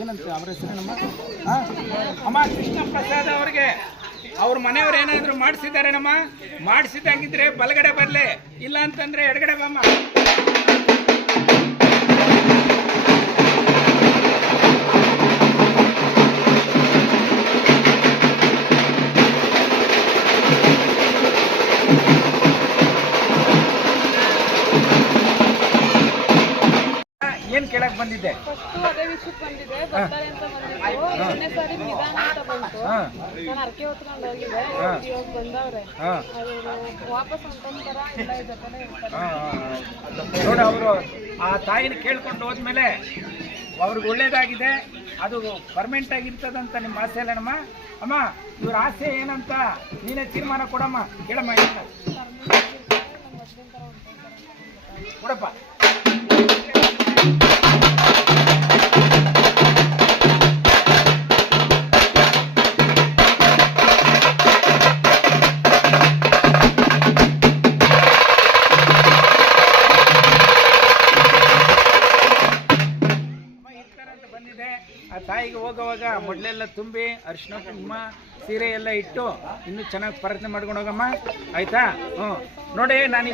ಏನಂತ ಅವರ ಹೆಸರೇನಮ್ಮ? ಅಮ್ಮ ಕೃಷ್ಣ ಪ್ರಸಾದ್ ಅವ್ರಿಗೆ ಅವ್ರ ಮನೆಯವ್ರು ಏನಾದ್ರು ಮಾಡಿಸಿದಾರೇನಮ್ಮ? ಮಾಡಿಸಿದಂಗಿದ್ರೆ ಬಲಗಡೆ ಬರಲಿ, ಇಲ್ಲ ಅಂತಂದ್ರೆ ಎಡಗಡೆ ಬಮ್ಮ. ಏನ್ ಕೇಳಕ್ ಬಂದಿದ್ದೆ? ಅದೇ ವಿಷಯಕ್ಕೆ ಬಂದಿದೆ, ಬರ್ತಾರೆ ಅಂತ ಬಂದಿದ್ದು. ಮೊನ್ನೆ ಸಾರಿ ನಿಧಾನ ಅಂತ ಬಂತು, ನಾನು ಅರ್ಕೆ ಹೊತ್ಕೊಂಡು ಹೋಗಿದ್ದೆ. ಇವಾಗ ಬಂದವ್ರೆ, ಅವರು ವಾಪಸ್ ಅಂತಂತಾರ ಇಲ್ಲ ಜೊತೆನೆ ಇರ್ತಾರೆ. ನೋಡ, ಅವರು ಆ ತಾಯಿನ ಕೇಳ್ಕೊಂಡು ಹೋದ್ಮೇಲೆ ಅವ್ರಿಗೆ ಒಳ್ಳೇದಾಗಿದೆ, ಅದು ಪರ್ಮನೆಂಟ್ ಆಗಿರ್ತದಂತ ನಿಮ್ಮ ಆಸೆ ಅಲ್ಲನಮ್ಮ? ಅಮ್ಮ, ಇವ್ರ ಆಸೆ ಏನಂತ ನೀನೇ ತೀರ್ಮಾನ ಕೊಡಮ್ಮ. ಕೇಳಮ್ಮ, ಕೊಡಪ್ಪ. ಬಂದಿದೆ ಆ ತಾಯಿಗೆ ಹೋಗುವಾಗ ಮೊದಲೆಲ್ಲ ತುಂಬಿ ಅರಿಶಿನ ಕುಂಕುಮ ಸೀರೆ ಎಲ್ಲ ಇಟ್ಟು ಇನ್ನೂ ಚೆನ್ನಾಗಿ ಪ್ರಾರ್ಥನೆ ಮಾಡ್ಕೊಂಡು ಹೋಗಮ್ಮ, ಆಯ್ತಾ? ನೋಡಿ, ನಾನು